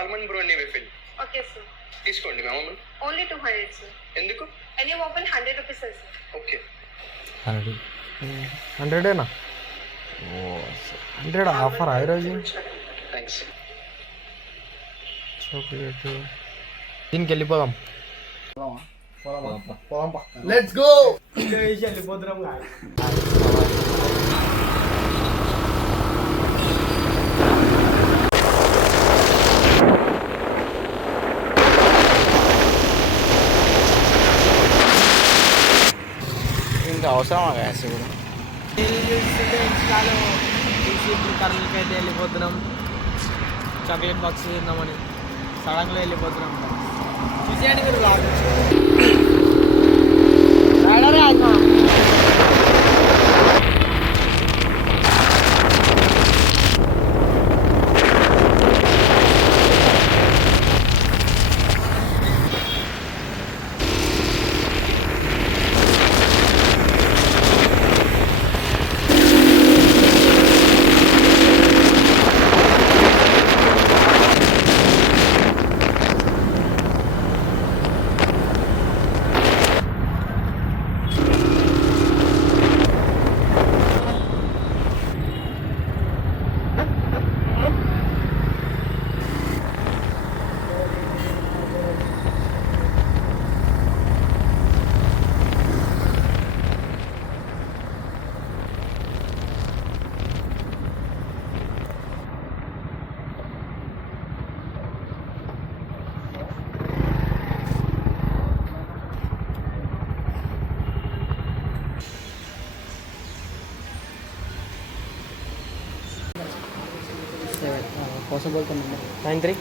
Almond brownie waffle. Okay sir. తీసుకోండి ma'am. Only 200 sir. ఎందుకు? Any open 100 rupees sir. Okay. 100ఏనా? ఓ 100 offer ఈరోజు. థ్యాంక్స్. చాక్లెట్ దీనికి వెళ్ళిపోదాం. Let's go. వెళ్ళిపోతున్నాం. ఇంకా అవసరమా గ్యాస్ కూడా? ఇన్స్టాలో తీసి కర్నూలుకి అయితే వెళ్ళిపోతున్నాం. చాక్లెట్ బాక్స్ తిందామని సడన్గా వెళ్ళిపోతున్నాం. చూసేయండి మీరు కోసం बोलता 93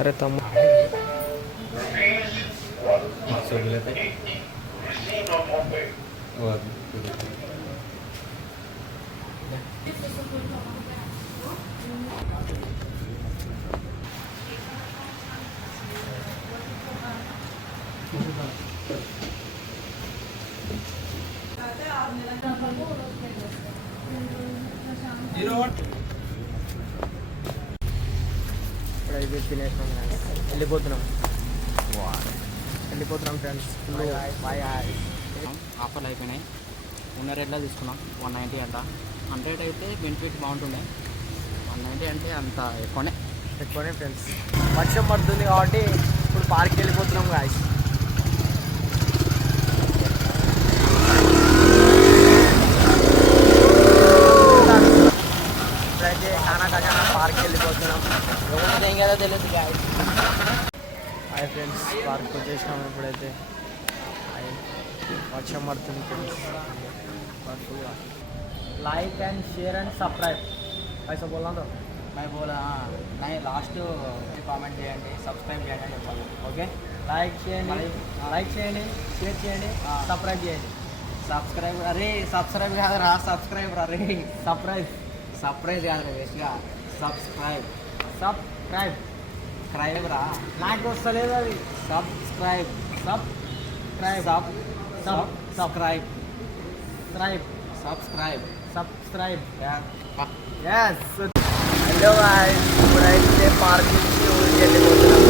अरे तम ఇప్పుడైతే తినేసినాం వెళ్ళిపోతున్నాం ఫ్రెండ్స్. బాయ్. ఆఫర్లు అయిపోయినాయి. ఉన్న రేట్లో తీసుకున్నాం 190 అంట. 100 అయితే బెనిఫిట్ బాగుంటుండే. 190 అంటే అంత ఎక్కువనే ఫ్రెండ్స్. వర్షం పడుతుంది కాబట్టి ఇప్పుడు పార్క్కి వెళ్ళిపోతున్నాం గాయస్. ఇప్పుడైతే ఖజానా పార్క్కి వెళ్ళిపోతున్నాం. ఏం కదా తెలియదు గాయస్. హాయ్ ఫ్రెండ్స్, పార్క్ వచ్చేసినాం. ఇప్పుడైతే వర్షం పడుతుంది friends. Like and share and subscribe. పైసా బోల్నా తో मैं बोला नहीं లాస్ట్ కామెంట్ చేయండి, సబ్స్క్రైబ్ చేయండి అని చెప్పాలి. ఓకే, లైక్ చేయండి, షేర్ చేయండి, సబ్స్క్రైబ్ చేయండి. సబ్స్క్రైబ్ కాదురా, సబ్స్క్రైబ్ రా రే. సర్ప్రైజ్ కాదురా వేస్ట్గా. సబ్స్క్రైబ్ క్రైబ్ రా. నాకు వస్తలేదు అది. Subscribe yes. హలో గాయ్స్, ఇప్పుడైతే పార్క్ నుంచి ఊరికి వెళ్ళిపోతున్నాం.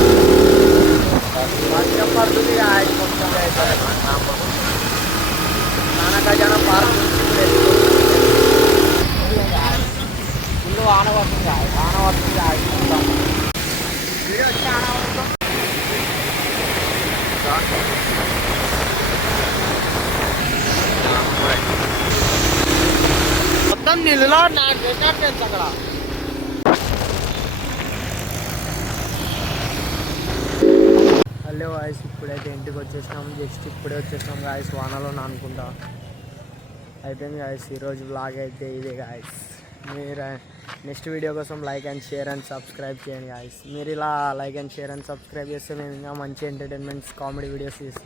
వర్షం పడుతుంది గాయ్స్. మొత్తం అయితే ఖజానా పార్క్ నుంచి ఇప్పుడు వెళ్ళిపోతున్నాం. ఫుల్ వాన పడుతుంది మొత్తం. వీడియో వచ్చి ఆనవడుతుంది. మొత్తం నీళ్ళలో నాకు పెట్టినట్టు అక్కడ. హలో గాయ్స్, ఇప్పుడైతే ఇంటికి వచ్చేసినాం. జస్ట్ ఇప్పుడే వచ్చేసినాం గాయ్స్, వానలో అనుకుంటా. అయిపోయింది గాయస్, ఈరోజు బ్లాగ్ అయితే ఇదే గాయస్. మీరు నెక్స్ట్ వీడియో కోసం like and share and subscribe చేయండి గాయస్. మీరు ఇలా like and share and subscribe చేస్తే మేము ఇంకా మంచి ఎంటర్టైన్మెంట్స్ కామెడీ వీడియోస్ తీస్తాం.